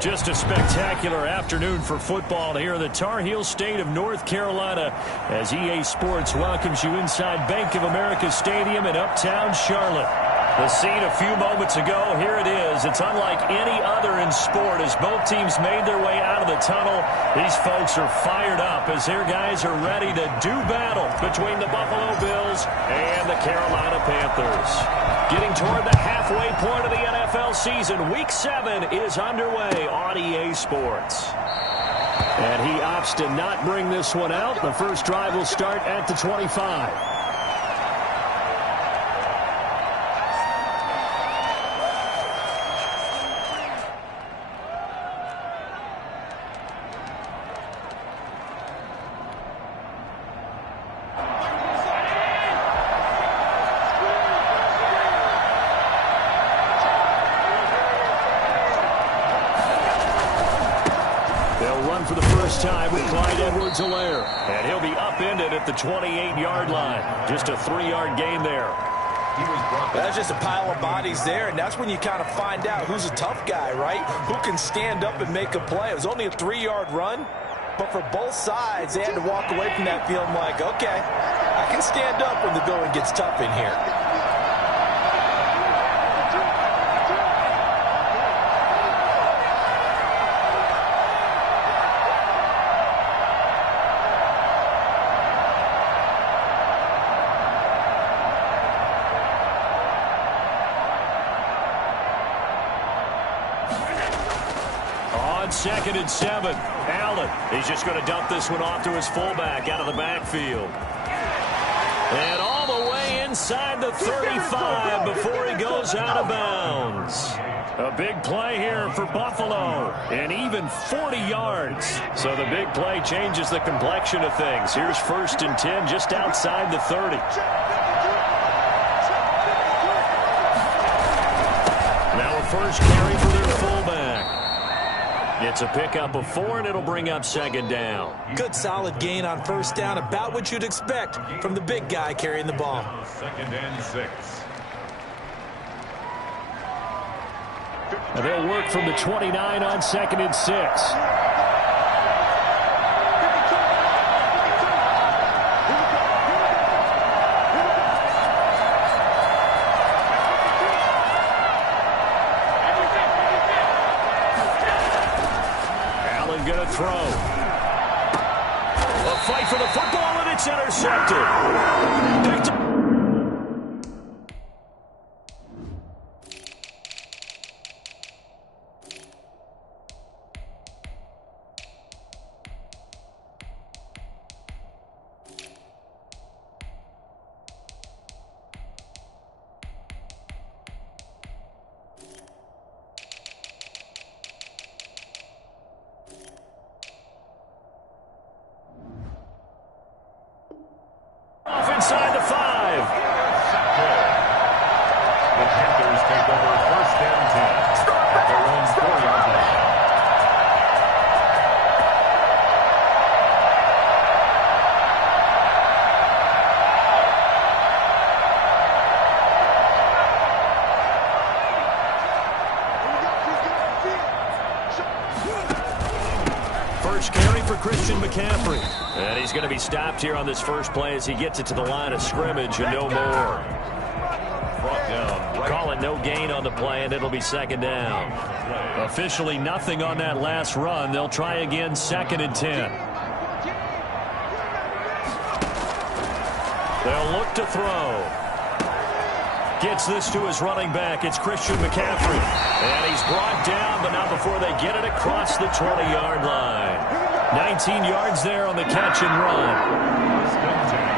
Just a spectacular afternoon for football here in the Tar Heel state of North Carolina as EA Sports welcomes you inside Bank of America Stadium in Uptown Charlotte. The scene a few moments ago, here it is. It's unlike any other in sport as both teams made their way out of the tunnel. These folks are fired up as their guys are ready to do battle between the Buffalo Bills and the Carolina Panthers. Getting toward the halfway point of the NFL season, Week 7 is underway on EA Sports. And he opts to not bring this one out. The first drive will start at the 25. For the first time with Clyde Edwards-Helaire. And he'll be upended at the 28-yard line. Just a 3-yard gain there. That's just a pile of bodies there, and that's when you kind of find out who's a tough guy, right? Who can stand up and make a play. It was only a 3-yard run, but for both sides, they had to walk away from that feeling like, okay, I can stand up when the going gets tough in here. Second and 7. Allen. He's just going to dump this one off to his fullback out of the backfield. And all the way inside the 35 before he goes out of bounds. A big play here for Buffalo. And even 40 yards. So the big play changes the complexion of things. Here's 1st and 10 just outside the 30. Now a first carry for their fullback. It's a pickup of 4, and it'll bring up 2nd down. Good solid gain on 1st down, about what you'd expect from the big guy carrying the ball. 2nd and 6. And they'll work from the 29 on 2nd and 6. Going to throw. A fight for the football, and it's intercepted. Picked up. Inside the 5. The Panthers take over 1st and 10 at their own 4-yard line. First carry for Christian McCaffrey. And he's going to be stopped here on this first play as he gets it to the line of scrimmage and no more. Call it no gain on the play, and it'll be 2nd down. Officially nothing on that last run. They'll try again 2nd and 10. They'll look to throw. Gets this to his running back. It's Christian McCaffrey. And he's brought down, but not before they get it across the 20-yard line. 19 yards there on the catch and run.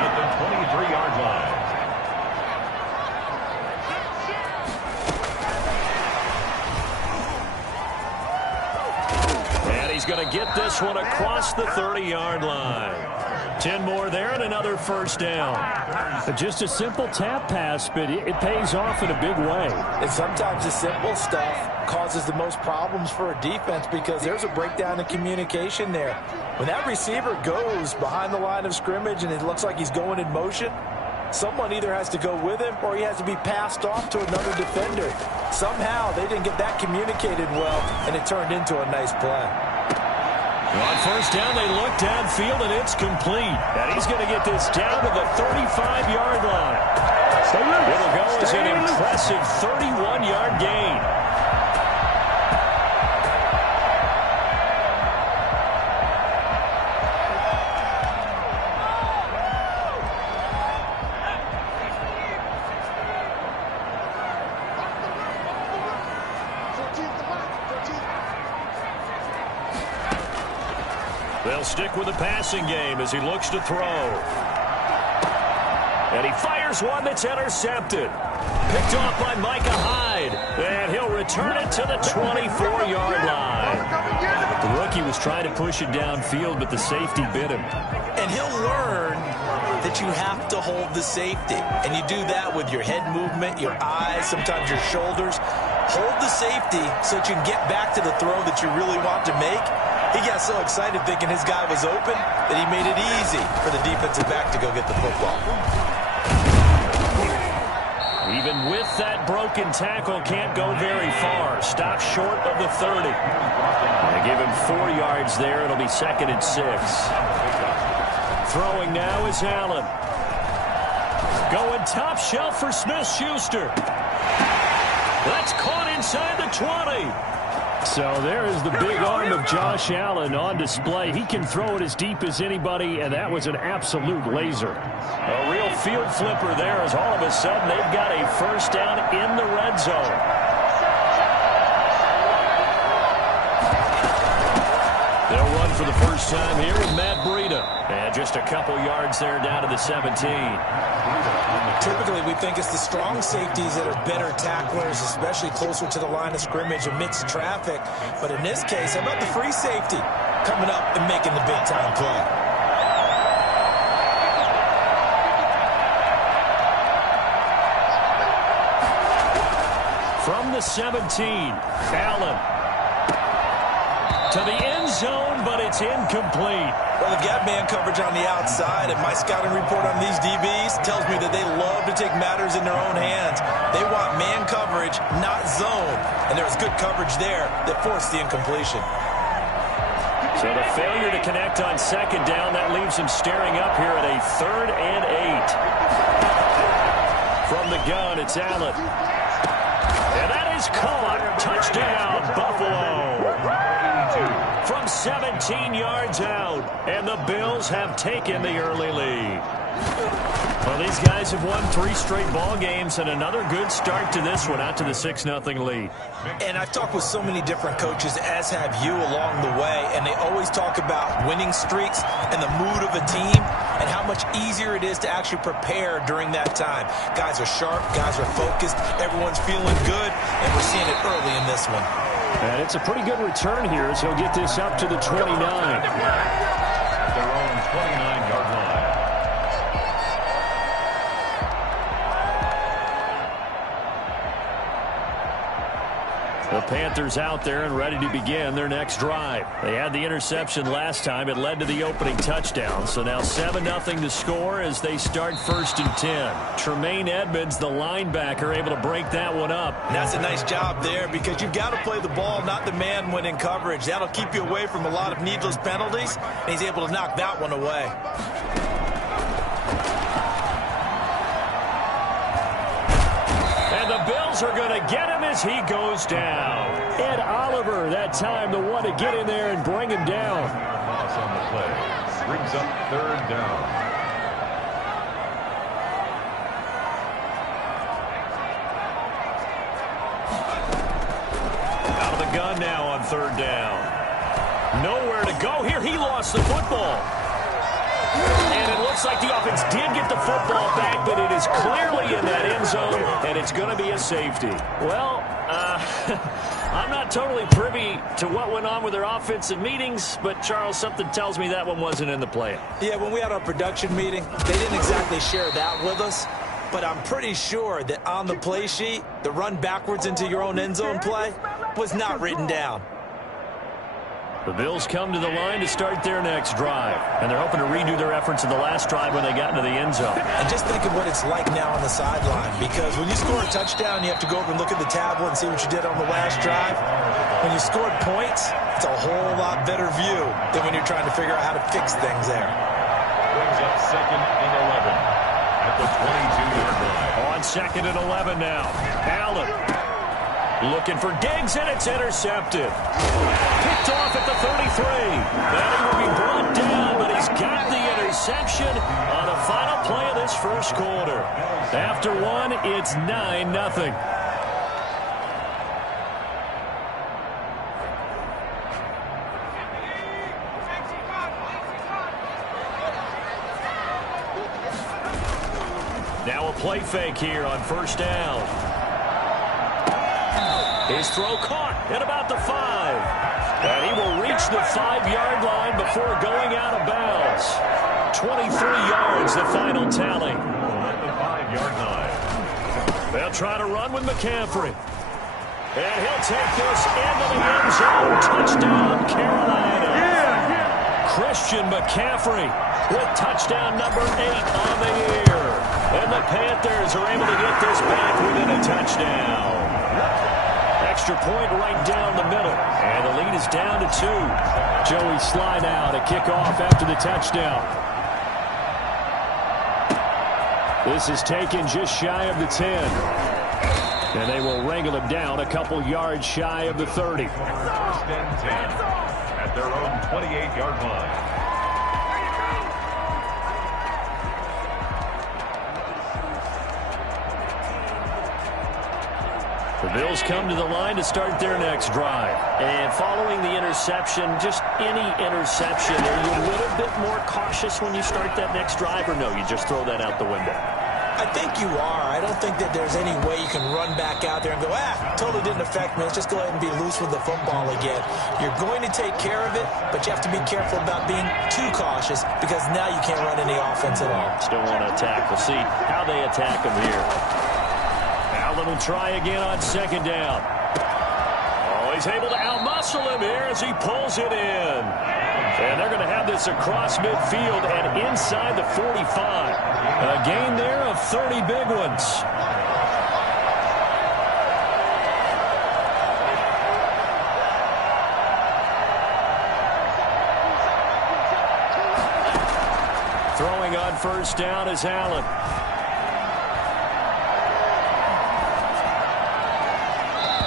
At the 23-yard line. And he's going to get this one across the 30-yard line. 10 more there and another 1st down. Just a simple tap pass, but it pays off in a big way. And sometimes the simple stuff causes the most problems for a defense because there's a breakdown in communication there. When that receiver goes behind the line of scrimmage and it looks like he's going in motion, Someone either has to go with him or he has to be passed off to another defender. Somehow they didn't get that communicated well, and it turned into a nice play. On first down, they look downfield, and it's complete. And he's going to get this down to the 35-yard line. It'll go as an impressive 31-yard gain. They'll stick with the passing game as he looks to throw. And he fires one that's intercepted. Picked off by Micah Hyde. And he'll return it to the 24-yard line. The rookie was trying to push it downfield, but the safety bit him. And he'll learn that you have to hold the safety. And you do that with your head movement, your eyes, sometimes your shoulders. Hold the safety so that you can get back to the throw that you really want to make. He got so excited thinking his guy was open that he made it easy for the defensive back to go get the football. Even with that broken tackle, can't go very far. Stop short of the 30. They give him 4 yards there. It'll be 2nd and 6. Throwing now is Allen. Going top shelf for Smith-Schuster. That's caught inside the 20. So there is the big arm of Josh Allen on display. He can throw it as deep as anybody, and that was an absolute laser. A real field flipper there as all of a sudden they've got a first down in the red zone. They'll run for the first time here with Matt Breida. And just a couple yards there down to the 17. Typically, we think it's the strong safeties that are better tacklers, especially closer to the line of scrimmage amidst traffic. But in this case, how about the free safety coming up and making the big-time play? From the 17, Allen to the end zone, but it's incomplete. Well, they've got man coverage on the outside, and my scouting report on these DBs tells me that they love to take matters in their own hands. They want man coverage, not zone, and there was good coverage there that forced the incompletion. So the failure to connect on 2nd down, that leaves him staring up here at a 3rd and 8. From the gun, it's Allen. And that is caught. Touchdown, Buffalo. From 17 yards out, and the Bills have taken the early lead. Well, these guys have won 3 straight ball games, and another good start to this one, out to the 6-0 lead. And I've talked with so many different coaches, as have you, along the way, and they always talk about winning streaks and the mood of a team and how much easier it is to actually prepare during that time. Guys are sharp, guys are focused, everyone's feeling good, and we're seeing it early in this one. And it's a pretty good return here as he'll get this up to the 29. At their own 29-yard line. The Panthers out there and ready to begin their next drive. They had the interception last time. It led to the opening touchdown. So now 7-0 to score as they start 1st and 10. Tremaine Edmonds, the linebacker, able to break that one up. And that's a nice job there because you've got to play the ball, not the man when in coverage. That'll keep you away from a lot of needless penalties, and he's able to knock that one away. And the Bills are going to get him as he goes down. Ed Oliver, that time, the one to get in there and bring him down. Loss on the play. Brings up 3rd down. Out of the gun now on 3rd down. Nowhere to go here. He lost the football. And it looks like the offense did get the football back, but it is clearly in that end zone, and it's going to be a safety. Well, I'm not totally privy to what went on with their offensive meetings, but, Charles, something tells me that one wasn't in the play. Yeah, when we had our production meeting, they didn't exactly share that with us, but I'm pretty sure that on the play sheet, the run backwards into your own end zone play was not written down. The Bills come to the line to start their next drive, and they're hoping to redo their efforts in the last drive when they got into the end zone. And just think of what it's like now on the sideline, because when you score a touchdown, you have to go over and look at the tablet and see what you did on the last drive. When you scored points, it's a whole lot better view than when you're trying to figure out how to fix things there. Brings up 2nd and 11 at the 22-yard line. On 2nd and 11 now. Allen looking for Diggs, and it's intercepted. Picked off at the 33. And he will be brought down, but he's got the interception on the final play of this first quarter. After one, it's 9-0. Now a play fake here on first down. His throw caught at about the 5. And he will reach the 5-yard line before going out of bounds. 23 yards, the final tally. At the 5-yard line. They'll try to run with McCaffrey. And he'll take this into the end zone. Touchdown, Carolina. Christian McCaffrey with touchdown number 8 on the year. And the Panthers are able to get this back within a touchdown. Extra point right down the middle. And the lead is down to 2. Joey Sly now to kick off after the touchdown. This is taken just shy of the 10. And they will wrangle him down a couple yards shy of the 30. 1st and 10 at their own 28-yard line. The Bills come to the line to start their next drive. And following the interception, just any interception, are you a little bit more cautious when you start that next drive, or no, you just throw that out the window? I think you are. I don't think that there's any way you can run back out there and go, totally didn't affect me. Let's just go ahead and be loose with the football again. You're going to take care of it, but you have to be careful about being too cautious, because now you can't run any offense at all. Still want to attack. We'll see how they attack him here. Allen will try again on 2nd down. Oh, he's able to outmuscle him here as he pulls it in. And they're going to have this across midfield and inside the 45. A gain there of 30 big ones. Throwing on first down is Allen.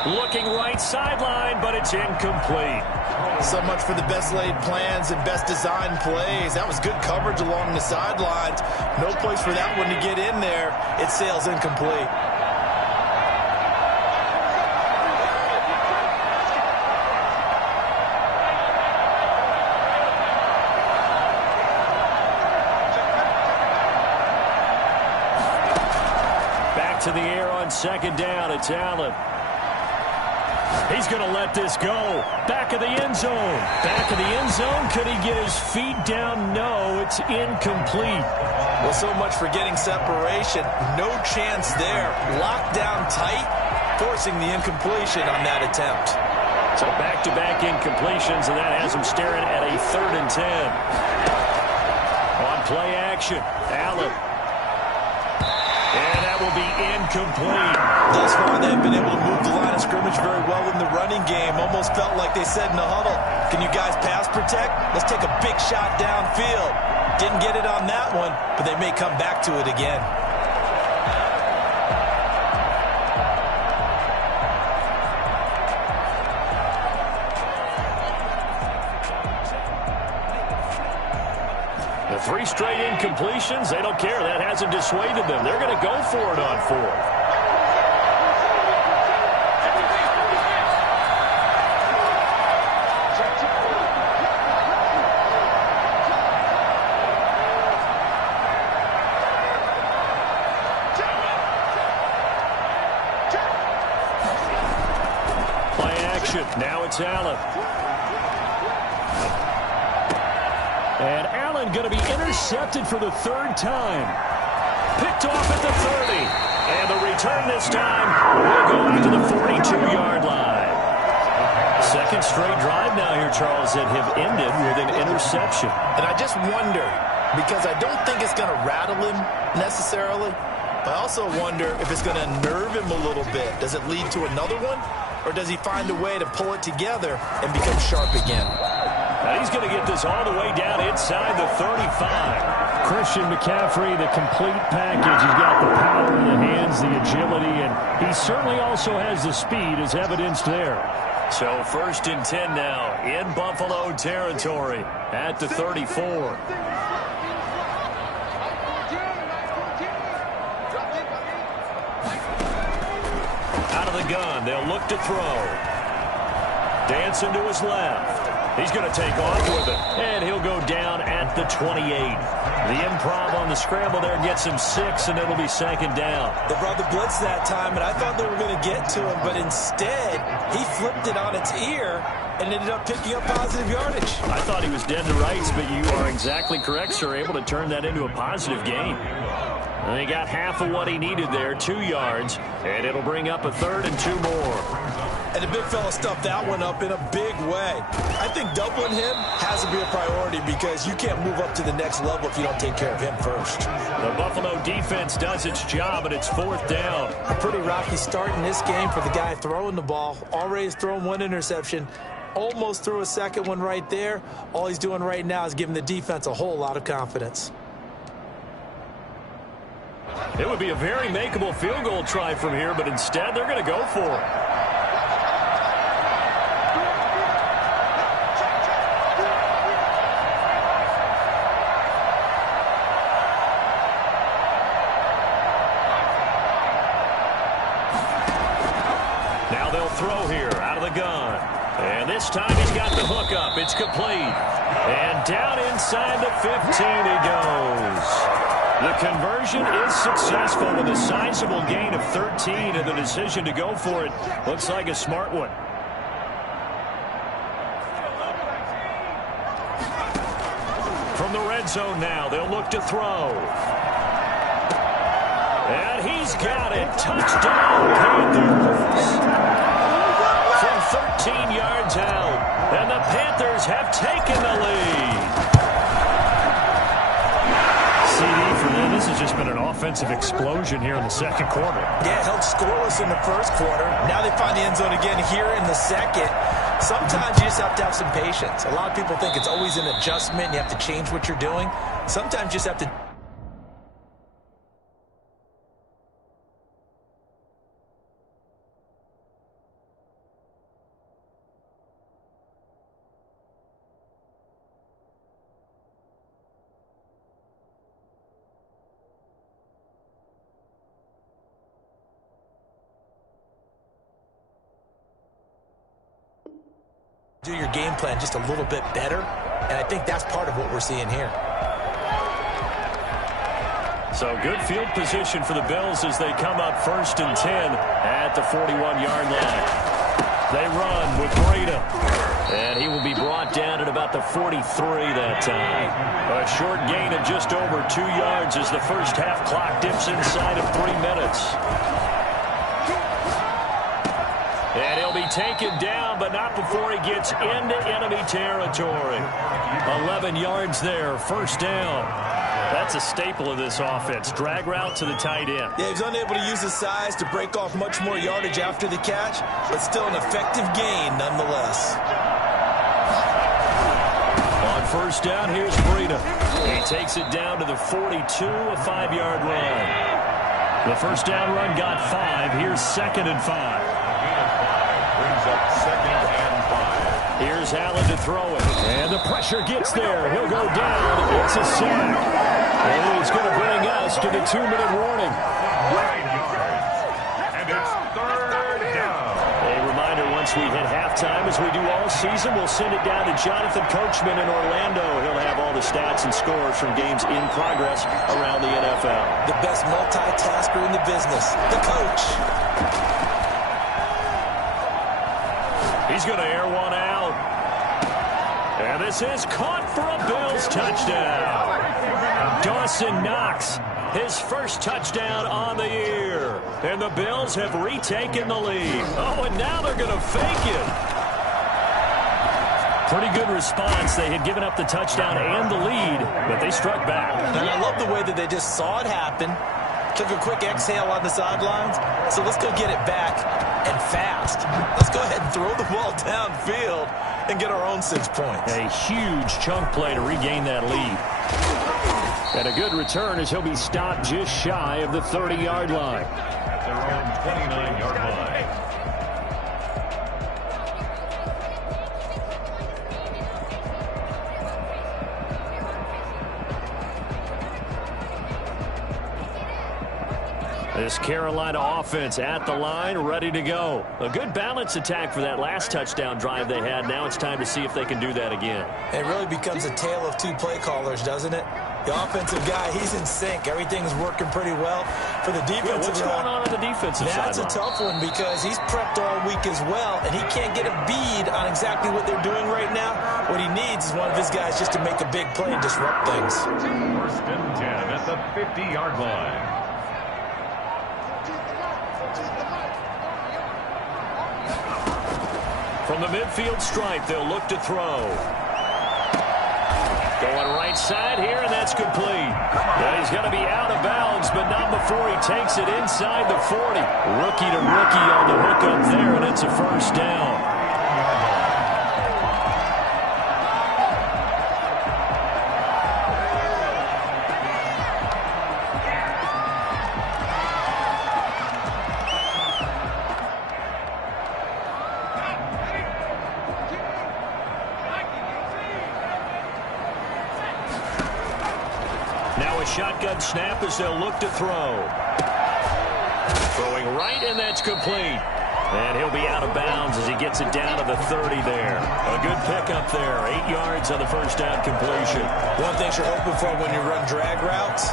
Looking right sideline, but it's incomplete. So much for the best laid plans and best designed plays. That was good coverage along the sidelines. No place for that one to get in there. It sails incomplete. Back to the air on 2nd down. It's Allen. He's going to let this go. Back of the end zone. Back of the end zone. Could he get his feet down? No, it's incomplete. Well, so much for getting separation. No chance there. Locked down tight, forcing the incompletion on that attempt. So back-to-back incompletions, and that has him staring at a 3rd and 10. On play action, Allen. And that will be incomplete. Thus far, they've been able to move the line of scrimmage very well in the running game. Almost felt like they said in the huddle, can you guys pass protect? Let's take a big shot downfield. Didn't get it on that one, but they may come back to it again. The 3 straight incompletions, they don't care. That hasn't dissuaded them. They're going to go for it on 4th. Play action. Now it's Allen. And Allen going to be intercepted for the 3rd time. Picked off at the 30. And the return this time will go out to the 42-yard line. Second straight drive now here, Charles, that have ended with an interception. And I just wonder, because I don't think it's going to rattle him necessarily, I also wonder if it's going to nerve him a little bit. Does it lead to another one? Or does he find a way to pull it together and become sharp again? And he's going to get this all the way down inside the 35. Christian McCaffrey, the complete package. He's got the power in the hands, the agility, and he certainly also has the speed as evidenced there. So 1st and 10 now in Buffalo territory at the 34. Gun. They'll look to throw. Dancing to his left. He's going to take off with it. And he'll go down at the 28. The improv on the scramble there gets him 6, and it'll be 2nd down. They brought the blitz that time, and I thought they were going to get to him, but instead, he flipped it on its ear and ended up picking up positive yardage. I thought he was dead to rights, but you are exactly correct, sir. Able to turn that into a positive gain. And he got half of what he needed there, 2 yards, and it'll bring up a 3rd and 2 more. And the big fella stuffed that one up in a big way. I think doubling him has to be a priority because you can't move up to the next level if you don't take care of him first. The Buffalo defense does its job, and it's 4th down. A pretty rocky start in this game for the guy throwing the ball. Already has thrown 1 interception. Almost threw a 2nd one right there. All he's doing right now is giving the defense a whole lot of confidence. It would be a very makeable field goal try from here, but instead they're going to go for it. Now they'll throw here out of the gun. And this time he's got the hook up. It's complete. And down inside the 15 he goes. The conversion is successful with a sizable gain of 13, and the decision to go for it looks like a smart one. From the red zone now, they'll look to throw. And he's got it. Touchdown, Panthers. From 13 yards out, and the Panthers have taken the lead. CD for them. This has just been an offensive explosion here in the 2nd quarter. Yeah, held scoreless in the 1st quarter. Now they find the end zone again here in the 2nd. Sometimes you just have to have some patience. A lot of people think it's always an adjustment. You have to change what you're doing. Sometimes you just have to... do your game plan just a little bit better, and I think that's part of what we're seeing here. So good field position for the Bills as they come up 1st and 10 at the 41-yard line. They run with Breda, and he will be brought down at about the 43 that time. A short gain of just over 2 yards as the first half clock dips inside of 3 minutes. And he'll be taken down, but not before he gets into enemy territory. 11 yards there, 1st down. That's a staple of this offense. Drag route to the tight end. Yeah, he was unable to use his size to break off much more yardage after the catch, but still an effective gain nonetheless. On 1st down, here's Breda. He takes it down to the 42, a 5-yard run. The 1st down run got 5. Here's 2nd and 5. Brings up 2nd and 5. Here's Allen to throw it. And the pressure gets there. He'll go down. It's a sack. And it's going to bring us to the 2-minute warning. 9 yards. And it's 3rd down. A reminder, once we hit halftime, as we do all season, we'll send it down to Jonathan Coachman in Orlando. He'll have all the stats and scores from games in progress around the NFL. The best multitasker in the business, the coach. He's going to air one out. And this is caught for a Bills touchdown. Dawson Knox, his first touchdown on the year. And the Bills have retaken the lead. Oh, and now they're going to fake it. Pretty good response. They had given up the touchdown and the lead, but they struck back. And I love the way that they just saw it happen, took a quick exhale on the sidelines. So let's go get it back and fast. Let's go ahead and throw the ball downfield and get our own 6 points. A huge chunk play to regain that lead. And a good return as he'll be stopped just shy of the 30-yard line. At their own 29-yard line. This Carolina offense at the line, ready to go. A good balance attack for that last touchdown drive they had. Now it's time to see if they can do that again. It really becomes a tale of two play callers, doesn't it? The offensive guy, he's in sync. Everything's working pretty well. For the defensive what's going on the defensive side? That's a tough one because he's prepped all week as well, and he can't get a bead on exactly what they're doing right now. What he needs is one of his guys just to make a big play and disrupt things. First and 10 at the 50-yard line. From the midfield stripe, they'll look to throw. Going right side here, and that's complete. Well, he's going to be out of bounds, but not before he takes it inside the 40. Rookie to rookie on the hook up there, and it's a first down. Shotgun snap as they'll look to throw. Throwing right, and that's complete. And he'll be out of bounds as he gets it down to the 30 there. A good pickup there. 8 yards on the first down completion. One thing you're hoping for when you run drag routes,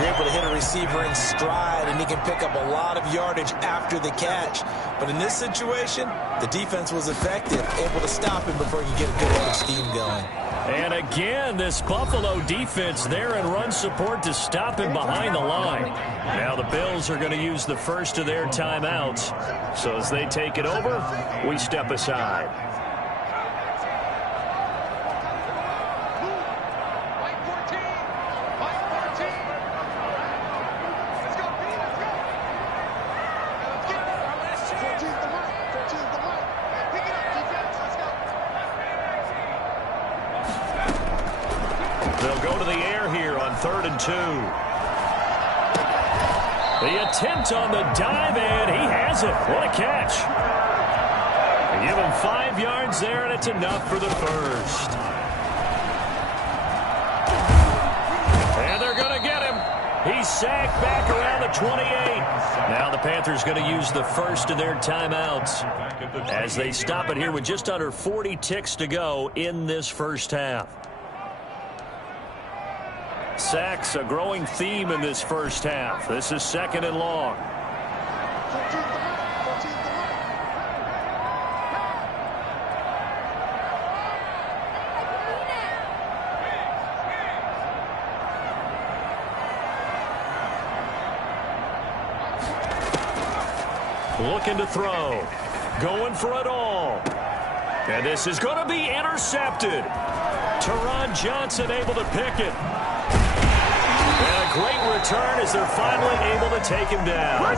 you're able to hit a receiver in stride, and he can pick up a lot of yardage after the catch. But in this situation, the defense was effective, able to stop him before he could get a good head of steam going. And again, this Buffalo defense there in run support to stop him behind the line. Now the Bills are going to use the first of their timeouts. So as they take it over, we step aside. They'll go to the air here on 3rd and 2. The attempt on the dive, and he has it. What a catch. They give him 5 yards there, and it's enough for the first. And they're going to get him. He's sacked back around the 28. Now the Panthers going to use the first of their timeouts as they stop it here with just under 40 ticks to go in this first half. Sacks, a growing theme in this first half. This is 2nd and long. Looking to throw. Going for it all. And this is going to be intercepted. Teron Johnson able to pick it. And a great return as they're finally able to take him down.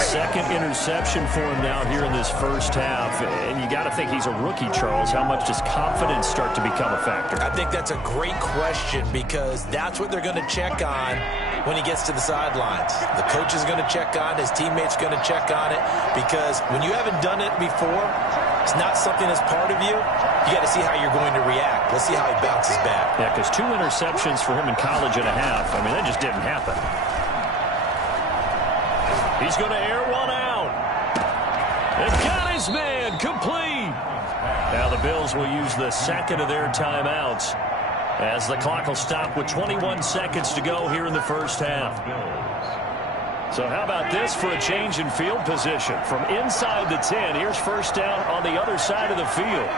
Second interception for him now here in this first half. And you got to think he's a rookie, Charles. How much does confidence start to become a factor? I think that's a great question because that's what they're going to check on when he gets to the sidelines. The coach is going to check on, his teammates going to check on it, because when you haven't done it before, it's not something that's part of you. You got to see how you're going to react. Let's see how he bounces back. Yeah, because 2 interceptions for him in college and a half. I mean, that just didn't happen. He's going to air one out. And got his man complete. Now the Bills will use the second of their timeouts as the clock will stop with 21 seconds to go here in the first half. So how about this for a change in field position? From inside the 10, here's first down on the other side of the field.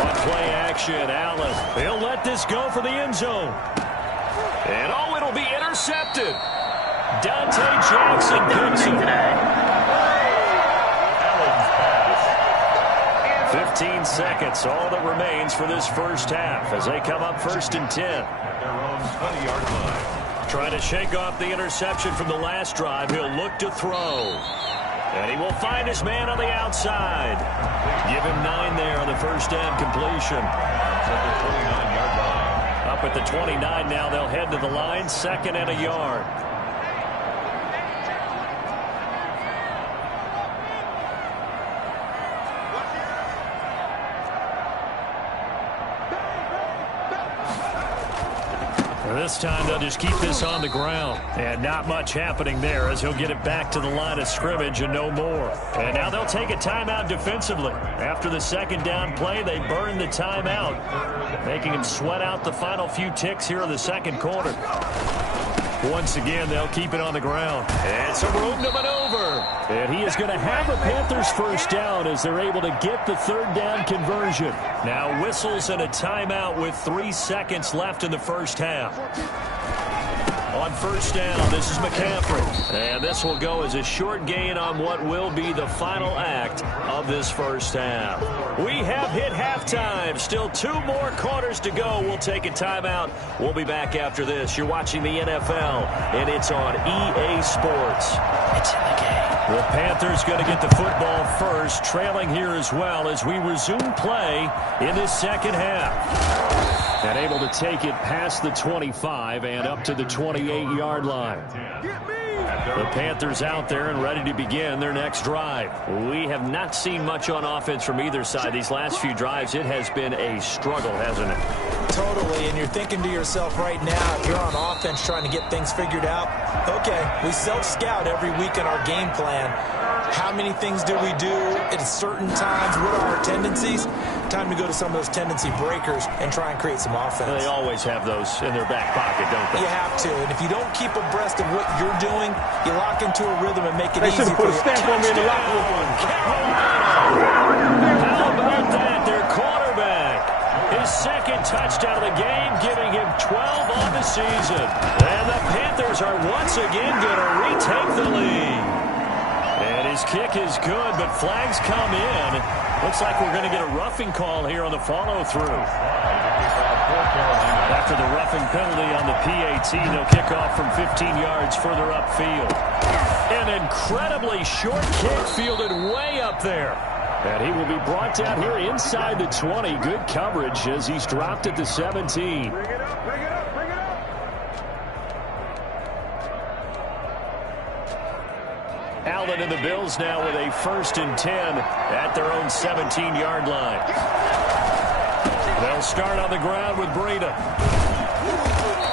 On play action, Allen. He'll let this go for the end zone. And oh, it'll be intercepted. Dante Jackson picks it. Allen's pass 15 seconds, all that remains for this first half as they come up 1st and 10. At their own 20-yard line. Trying to shake off the interception from the last drive. He'll look to throw. And he will find his man on the outside. Give him 9 there on the first down completion. At the 29-yard line. Up at the 29 now, they'll head to the line, 2nd and a yard. This time they'll just keep this on the ground. And not much happening there as he'll get it back to the line of scrimmage and no more. And now they'll take a timeout defensively. After the 2nd down play, they burn the timeout, making him sweat out the final few ticks here in the 2nd quarter. Once again, they'll keep it on the ground. And some room to maneuver. And he is going to have a Panthers first down as they're able to get the 3rd down conversion. Now whistles and a timeout with 3 seconds left in the first half. On first down, this is McCaffrey. And this will go as a short gain on what will be the final act of this first half. We have hit halftime. Still 2 more quarters to go. We'll take a timeout. We'll be back after this. You're watching the NFL, and it's on EA Sports. It's in the game. The Panthers going to get the football first, trailing here as well as we resume play in this 2nd half. And able to take it past the 25 and up to the 28-yard line. The Panthers out there and ready to begin their next drive. We have not seen much on offense from either side. These last few drives, it has been a struggle, hasn't it? Totally, and you're thinking to yourself right now, if you're on offense trying to get things figured out, okay, we self-scout every week in our game plan. How many things do we do at certain times? What are our tendencies? Time to go to some of those tendency breakers and try and create some offense. They always have those in their back pocket, don't they? You have to, and if you don't keep abreast of what you're doing, you lock into a rhythm and make it easy for you. How about that? Their quarterback. His 2nd touchdown of the game, giving him 12 on the season. And the Panthers are once again going to retake the lead. And his kick is good, but flags come in. Looks like we're going to get a roughing call here on the follow-through. After the roughing penalty on the PAT, they'll kick off from 15 yards further upfield. An incredibly short kick fielded way up there. And he will be brought down here inside the 20. Good coverage as he's dropped at the 17. Allen and the Bills now with a 1st and 10 at their own 17-yard line. They'll start on the ground with Breida.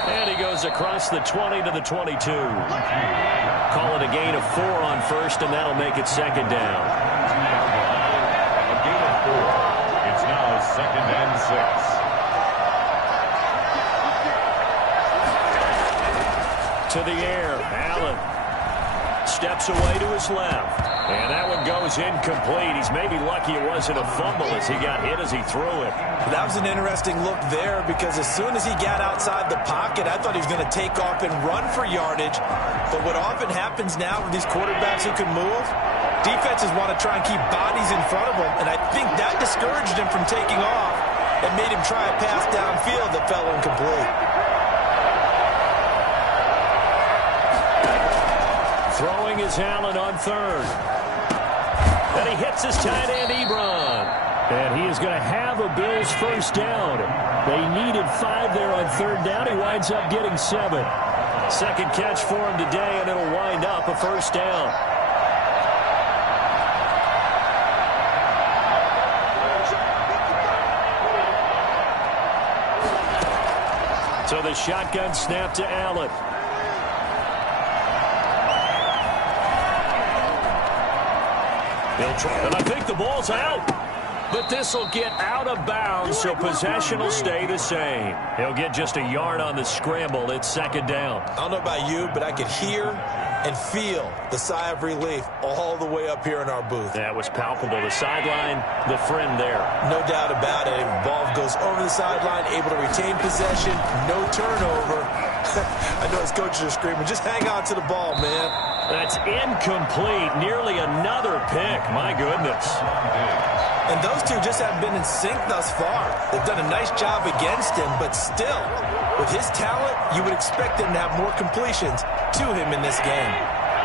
And he goes across the 20 to the 22. Call it a gain of 4 on 1st, and that'll make it 2nd down. A gain of 4. It's now 2nd and 6. To the air, Allen steps away to his left. And that one goes incomplete. He's maybe lucky it wasn't a fumble as he got hit as he threw it. That was an interesting look there because as soon as he got outside the pocket, I thought he was going to take off and run for yardage. But what often happens now with these quarterbacks who can move, defenses want to try and keep bodies in front of them. And I think that discouraged him from taking off and made him try a pass downfield that fell incomplete. Throwing is Allen on 3rd. And he hits his tight end, Ebron. And he is going to have a Bills first down. They needed 5 there on 3rd down. He winds up getting 7. 2nd catch for him today, and it'll wind up a first down. So the shotgun snap to Allen. He'll try, and I think the ball's out. But this will get out of bounds, so possession will stay the same. He'll get just a yard on the scramble. It's 2nd down. I don't know about you, but I could hear and feel the sigh of relief all the way up here in our booth. That was palpable. The sideline, the friend there. No doubt about it. Ball goes over the sideline, able to retain possession, no turnover. I know his coaches are screaming, just hang on to the ball, man. That's incomplete. Nearly another pick. My goodness. And those two just haven't been in sync thus far. They've done a nice job against him, but still, with his talent, you would expect them to have more completions to him in this game.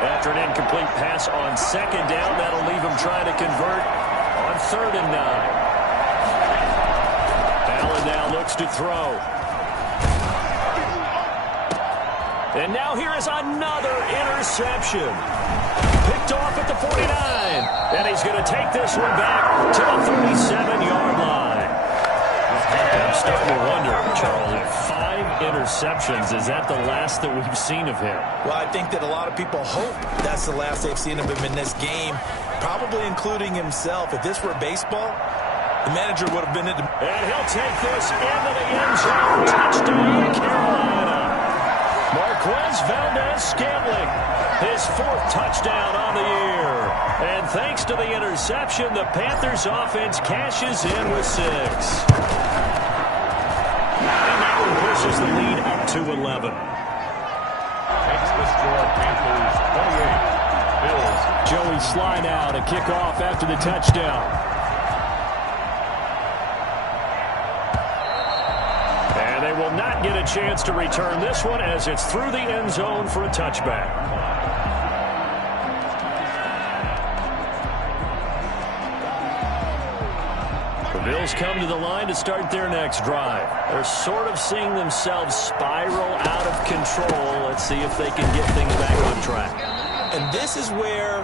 After an incomplete pass on second down, that'll leave him trying to convert on 3rd and 9. Allen now looks to throw. And now here is another interception. Picked off at the 49. And he's going to take this one back to the 37-yard line. I'm starting to wonder, Charles, if 5 interceptions, is that the last that we've seen of him? Well, I think that a lot of people hope that's the last they've seen of him in this game, probably including himself. If this were baseball, the manager would have been into... And he'll take this into the end zone. Touchdown, Carolina. Marquez Valdez-Scantling, his 4th touchdown on the year. And thanks to the interception, the Panthers offense cashes in with 6. And that one pushes the lead up to 11. Takes the score, Panthers 28, Bills. Joey Sly now to kick off after the touchdown. And they will not get a chance to return this one as it's through the end zone for a touchback. Bills come to the line to start their next drive. They're sort of seeing themselves spiral out of control. Let's see if they can get things back on track. And this is where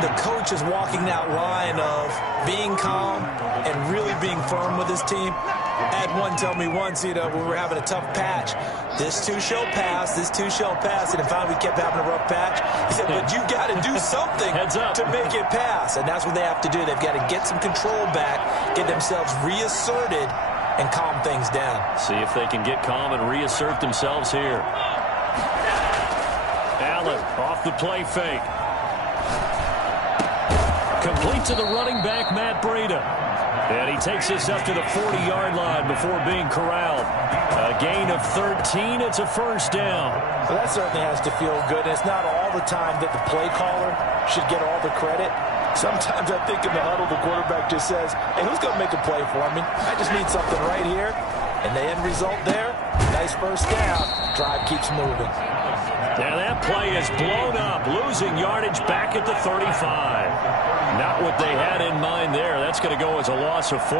the coach is walking that line of being calm and really being firm with his team. I had one tell me once, when we were having a tough patch, this too shall pass, this too shall pass, and finally we kept having a rough patch. He said, but you got to do something to make it pass, and that's what they have to do. They've got to get some control back, get themselves reasserted, and calm things down. See if they can get calm and reassert themselves here. Allen off the play fake. Complete to the running back, Matt Breida. And he takes us up to the 40-yard line before being corralled. A gain of 13. It's a 1st down. Well, that certainly has to feel good. And it's not all the time that the play caller should get all the credit. Sometimes I think in the huddle, the quarterback just says, hey, who's going to make a play for me? I just need something right here. And the end result there, nice 1st down. Drive keeps moving. Now that play is blown up, losing yardage back at the 35. Not what they had in mind there. That's going to go as a loss of 4.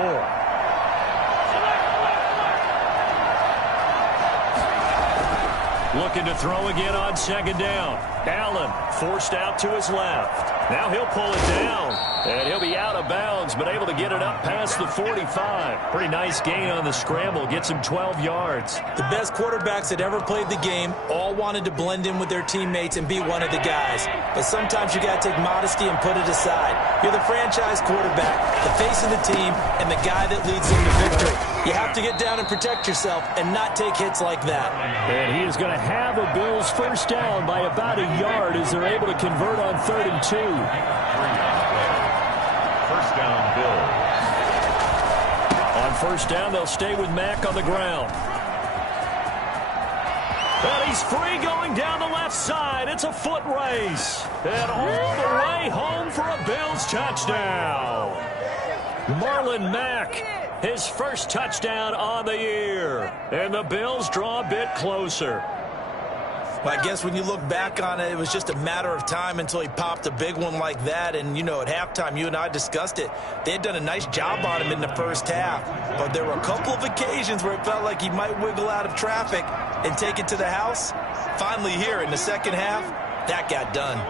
Looking to throw again on 2nd down. Allen forced out to his left. Now he'll pull it down, and he'll be out of bounds, but able to get it up past the 45. Pretty nice gain on the scramble. Gets him 12 yards. The best quarterbacks that ever played the game all wanted to blend in with their teammates and be one of the guys. But sometimes you got to take modesty and put it aside. You're the franchise quarterback, the face of the team, and the guy that leads them to victory. You have to get down and protect yourself and not take hits like that. And he is going to have a Bills 1st down by about a yard as they're able to convert on 3rd and 2. 1st down, Bills. On 1st down, they'll stay with Mack on the ground. And he's free going down the left side. It's a foot race. And all the way home for a Bills touchdown. Marlon Mack, his 1st touchdown on the year. And the Bills draw a bit closer. Well, I guess when you look back on it, it was just a matter of time until he popped a big one like that. And, at halftime, you and I discussed it. They had done a nice job on him in the 1st half. But there were a couple of occasions where it felt like he might wiggle out of traffic and take it to the house. Finally here in the 2nd half, that got done.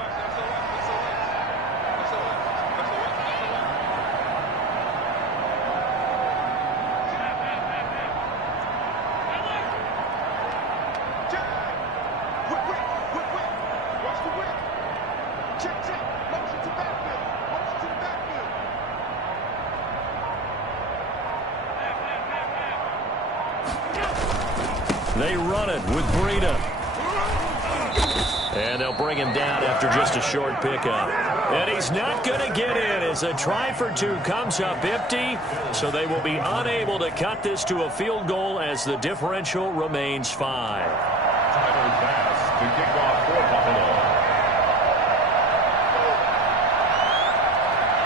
They run it with Breida. And they'll bring him down after just a short pickup. And he's not going to get in as a try for 2 comes up empty. So they will be unable to cut this to a field goal as the differential remains 5. Tyler Bass to kick off for Buffalo.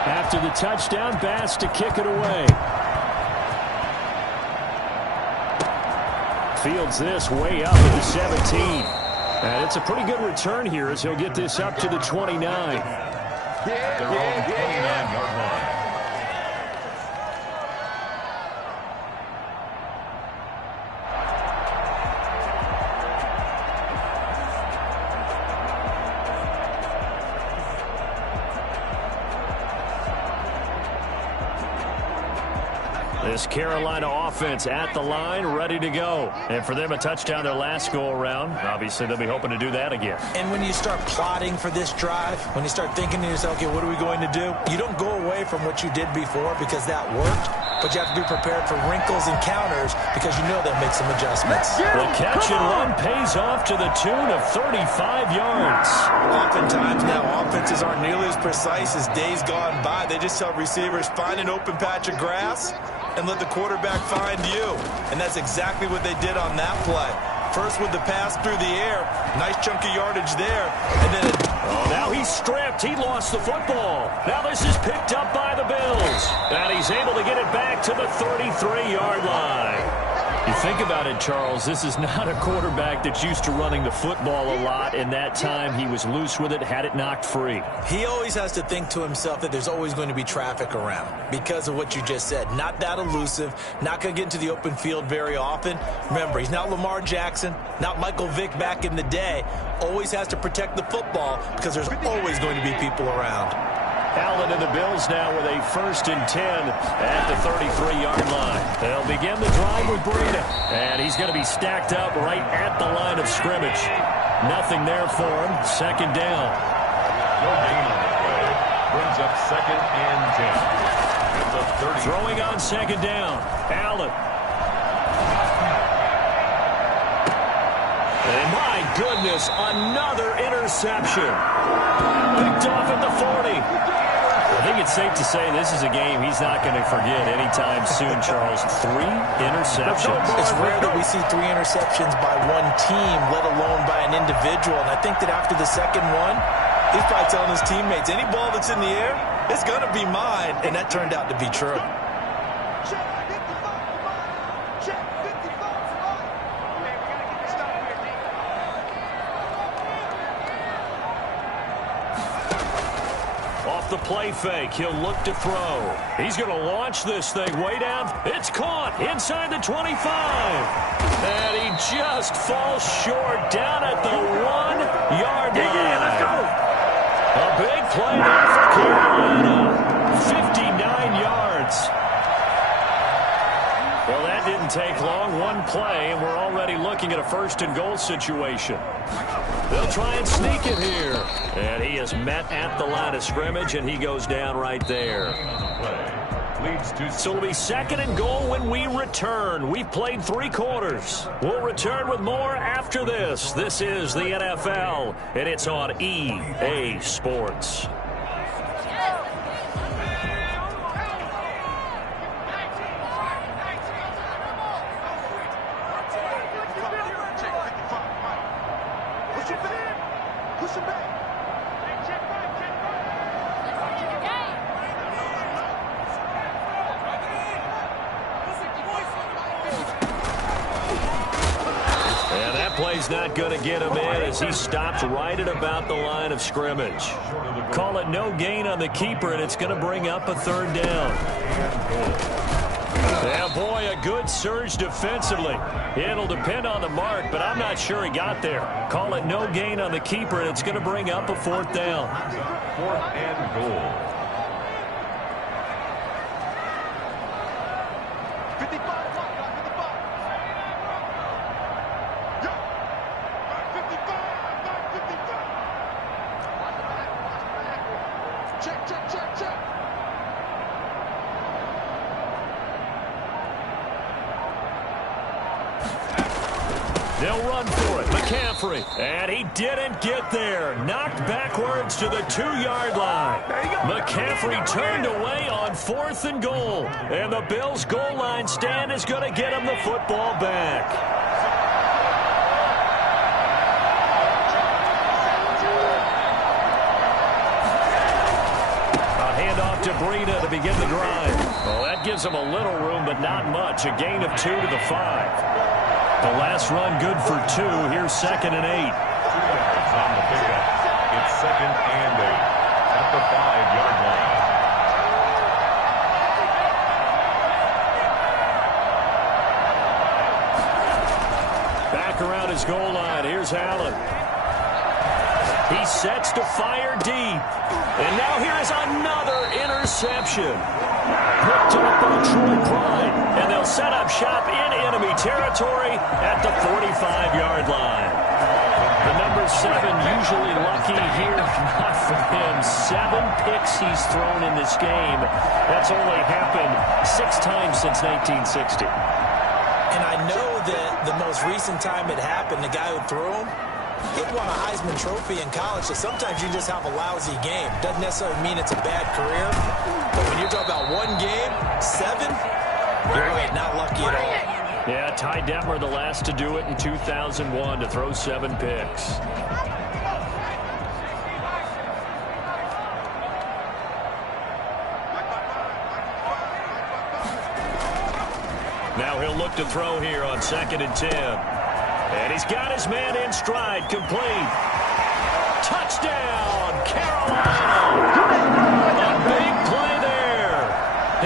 After the touchdown, Bass to kick it away. Fields this way up at the 17. And it's a pretty good return here as he'll get this up to the 29. Their own 29-yard line. This Carolina offense at the line, ready to go. And for them, a touchdown their last go-around. Obviously, they'll be hoping to do that again. And when you start plotting for this drive, when you start thinking to yourself, okay, what are we going to do? You don't go away from what you did before because that worked, but you have to be prepared for wrinkles and counters because you know they'll make some adjustments. The catch and run pays off to the tune of 35 yards. Oftentimes now, offenses aren't nearly as precise as days gone by. They just tell receivers, find an open patch of grass and let the quarterback find you. And that's exactly what they did on that play. First with the pass through the air. Nice chunky yardage there. And then now he's stripped. He lost the football. Now this is picked up by the Bills. And he's able to get it back to the 33-yard line. You think about it, Charles, this is not a quarterback that's used to running the football a lot. In that time, he was loose with it, had it knocked free. He always has to think to himself that there's always going to be traffic around because of what you just said. Not that elusive, not going to get into the open field very often. Remember, he's not Lamar Jackson, not Michael Vick back in the day. Always has to protect the football because there's always going to be people around. Allen and the Bills now with a 1st and 10 at the 33-yard line. They'll begin the drive with Breida, and he's going to be stacked up right at the line of scrimmage. Nothing there for him. 2nd down. No gain on the play. Brings up 2nd and 10. It's a 30. Throwing on 2nd down. Allen. And my goodness, another interception. Picked off at the 40. I think it's safe to say this is a game he's not going to forget anytime soon, Charles. 3 interceptions. It's rare that we see 3 interceptions by one team, let alone by an individual. And I think that after the second one, he's probably telling his teammates, any ball that's in the air, it's going to be mine. And that turned out to be true. The play fake. He'll look to throw. He's going to launch this thing way down. It's caught inside the 25. And he just falls short down at the 1-yard line. Yeah, let's go. A big play there for Carolina. 59 yards. Well, that didn't take long. One play, and we're already looking at a 1st and goal situation. They'll try and sneak it here. And he is met at the line of scrimmage, and he goes down right there. So it'll be 2nd and goal when we return. We've played 3 quarters. We'll return with more after this. This is the NFL, and it's on EA Sports. Play's not going to get him in as he stops right at about the line of scrimmage. Call it no gain on the keeper, and it's going to bring up a 3rd down. Yeah, boy, a good surge defensively. It'll depend on the mark, but I'm not sure he got there. Call it no gain on the keeper, and it's going to bring up a 4th down. 4th and goal. They'll run for it. McCaffrey. And he didn't get there. Knocked backwards to the 2-yard line. McCaffrey turned away on 4th and goal. And the Bills' goal line stand is going to get him the football back. A handoff to Breida to begin the drive. Well, that gives them a little room, but not much. A gain of 2 to the 5. The last run good for 2. Here's 2nd and 8. 2 yards on the pickup. It's 2nd and 8 at the 5-yard line. Back around his goal line. Here's Allen. He sets to fire deep. And now here is another interception. Picked up by Troy Pride. And they'll set up shop in enemy territory at the 45-yard line. The number 7 usually lucky here. Not for him. 7 picks he's thrown in this game. That's only happened 6 times since 1960. And I know that the most recent time it happened, the guy who threw him, he won a Heisman Trophy in college, so sometimes you just have a lousy game. Doesn't necessarily mean it's a bad career, but when you're talking about one game, 7, you're right, not lucky at all. Yeah, Ty Detmer, the last to do it in 2001, to throw 7 picks. Now he'll look to throw here on 2nd and 10. And he's got his man in stride, complete. Touchdown, Carolina! A big play there.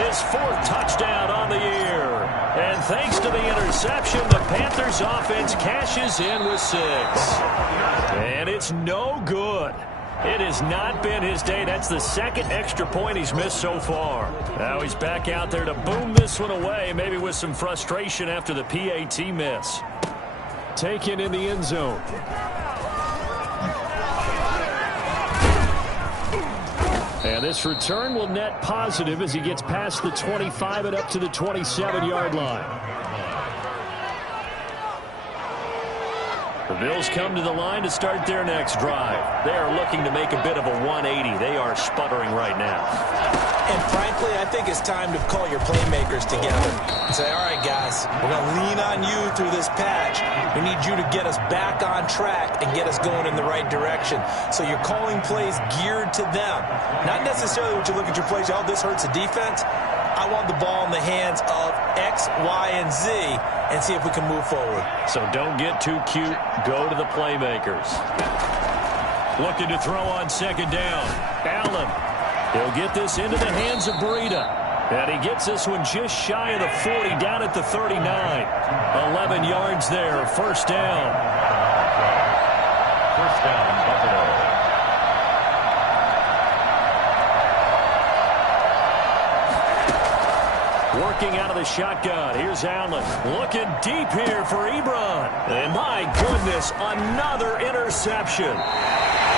His 4th touchdown on the year. And thanks to the interception, the Panthers offense cashes in with 6. And it's no good. It has not been his day. That's the 2nd extra point he's missed so far. Now he's back out there to boom this one away, maybe with some frustration after the PAT miss. Taken in the end zone. And this return will net positive as he gets past the 25 and up to the 27-yard line. The Bills come to the line to start their next drive. They are looking to make a bit of a 180. They are sputtering right now. And frankly, I think it's time to call your playmakers together and say, all right, guys, we're going to lean on you through this patch. We need you to get us back on track and get us going in the right direction. So you're calling plays geared to them. Not necessarily what you look at your plays, oh, this hurts the defense. I want the ball in the hands of X, Y, and Z and see if we can move forward. So don't get too cute. Go to the playmakers. Looking to throw on 2nd down. Allen. He'll get this into the hands of Breida. And he gets this one just shy of the 40, down at the 39. 11 yards there, 1st down. 1st down, Buffalo. Working out of the shotgun. Here's Allen. Looking deep here for Ebron. And my goodness, another interception.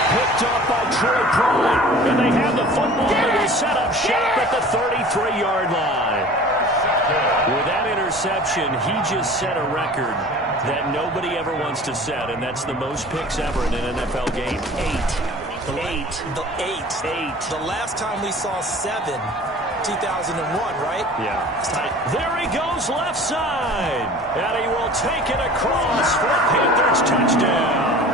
Picked up by Troy Pride. And they have the football. They will set up shop at the 33-yard line. With that interception, he just set a record that nobody ever wants to set, and that's the most picks ever in an NFL game. 8. The last time we saw 7, 2001, right? Yeah. There he goes left side. And he will take it across for a Panthers touchdown.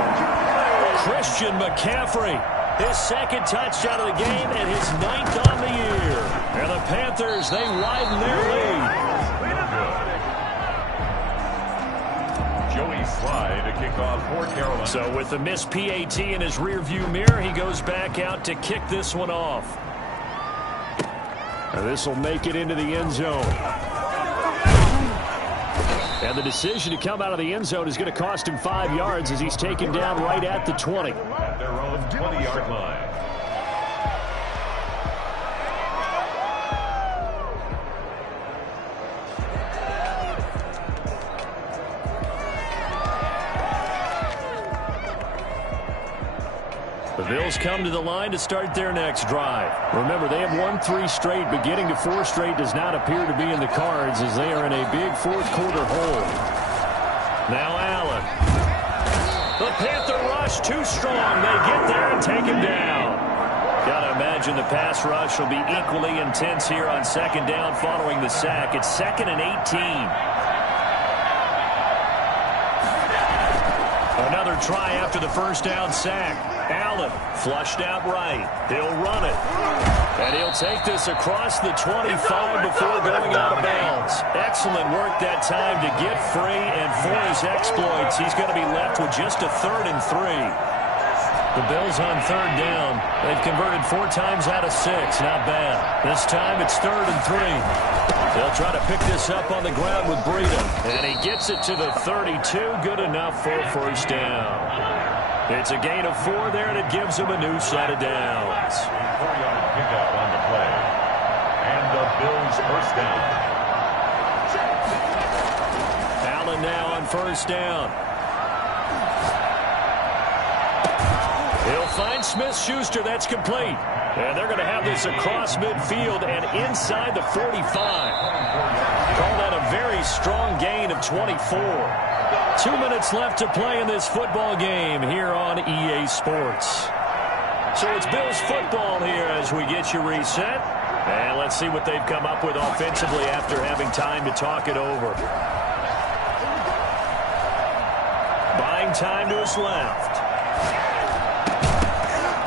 Christian McCaffrey, his 2nd touchdown of the game and his 9th on the year. And the Panthers, they widen their lead. Joey Slye to kick off for Carolina. So with the missed PAT in his rearview mirror, he goes back out to kick this one off. And this will make it into the end zone. And the decision to come out of the end zone is going to cost him 5 yards as he's taken down right at the 20. At their own 20-yard line. The Bills come to the line to start their next drive. Remember, they have won 3 straight, but getting to 4 straight does not appear to be in the cards as they are in a big 4th quarter hole. Now Allen. The Panther rush too strong. They get there and take him down. Gotta imagine the pass rush will be equally intense here on 2nd down following the sack. It's 2nd and 18. Another try after the first down sack. Allen flushed out right. He'll run it. And he'll take this across the 25 before going out of bounds. Excellent work that time to get free, and for his exploits, he's going to be left with just a 3rd and 3. The Bills on 3rd down. They've converted 4 times out of 6. Not bad. This time it's 3rd and 3. They'll try to pick this up on the ground with Breida. And he gets it to the 32. Good enough for a first down. It's a gain of 4 there, and it gives him a new set of downs. 4-yard pickup on the play. And the Bills first down. Allen now on first down. He'll find Smith-Schuster. That's complete. And they're going to have this across midfield and inside the 45. Call that a very strong gain of 24. 2 minutes left to play in this football game here on EA Sports. So it's Bills football here as we get you reset. And let's see what they've come up with offensively after having time to talk it over. Buying time to his left.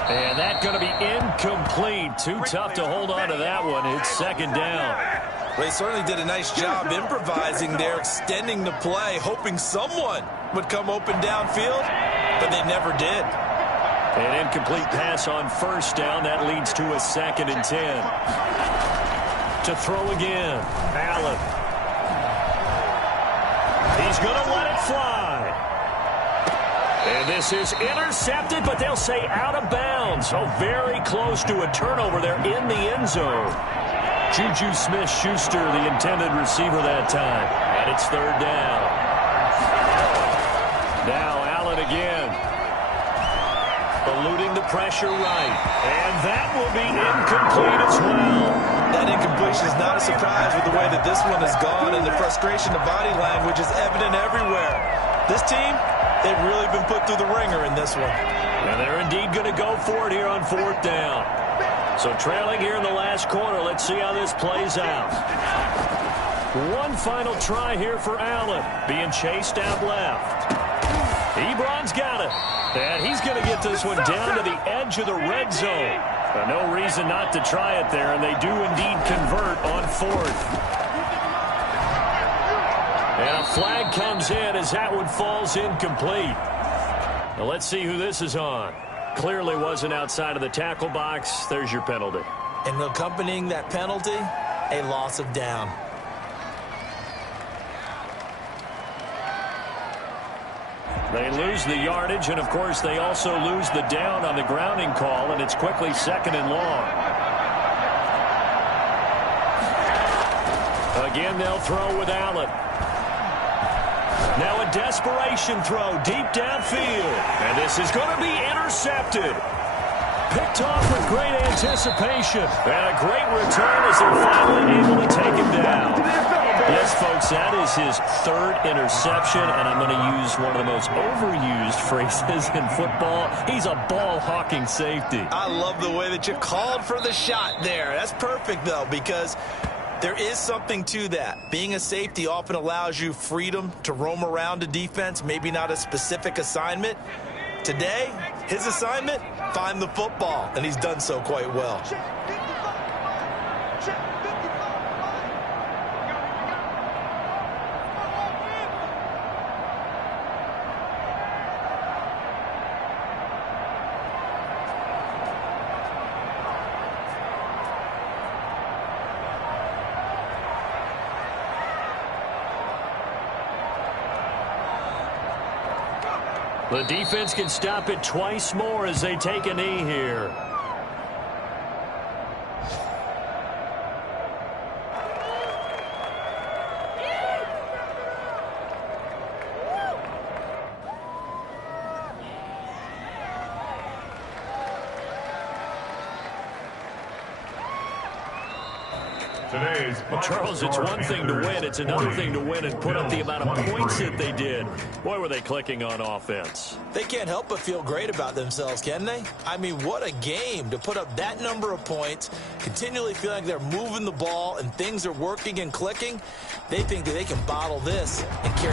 And that's going to be incomplete. Too tough to hold on to that one. It's 2nd down. They certainly did a nice job improvising there, extending the play, hoping someone would come open downfield, but they never did. An incomplete pass on first down. That leads to a 2nd and 10. To throw again. Allen. He's going to let it fly. And this is intercepted, but they'll say out of bounds. Oh, very close to a turnover there in the end zone. Juju Smith-Schuster, the intended receiver that time. And it's 3rd down. Now Allen again. Eluding the pressure right. And that will be incomplete as well. That incompletion is not a surprise with the way that this one has gone, and the frustration of body language is evident everywhere. This team, they've really been put through the ringer in this one. And they're indeed going to go for it here on 4th down. So trailing here in the last quarter. Let's see how this plays out. One final try here for Allen. Being chased out left. Ebron's got it. And he's going to get this one down to the edge of the red zone. No reason not to try it there, and they do indeed convert on 4th. And a flag comes in as that one falls incomplete. Now let's see who this is on. Clearly wasn't outside of the tackle box. There's your penalty. And accompanying that penalty, a loss of down. They lose the yardage, and of course they also lose the down on the grounding call, and it's quickly 2nd and long. Again, they'll throw with Allen. Now a desperation throw deep downfield. And this is going to be intercepted. Picked off with great anticipation. And a great return as they're finally able to take him down. Yes, folks, that is his 3rd interception. And I'm going to use one of the most overused phrases in football. He's a ball-hawking safety. I love the way that you called for the shot there. That's perfect, though, because there is something to that. Being a safety often allows you freedom to roam around a defense, maybe not a specific assignment. Today, his assignment, find the football, and he's done so quite well. The defense can stop it twice more as they take a knee here. Well, Charles, it's one thing to win. It's another thing to win and put up the amount of points that they did. Boy, were they clicking on offense. They can't help but feel great about themselves, can they? I mean, what a game to put up that number of points, continually feeling like they're moving the ball and things are working and clicking. They think that they can bottle this and carry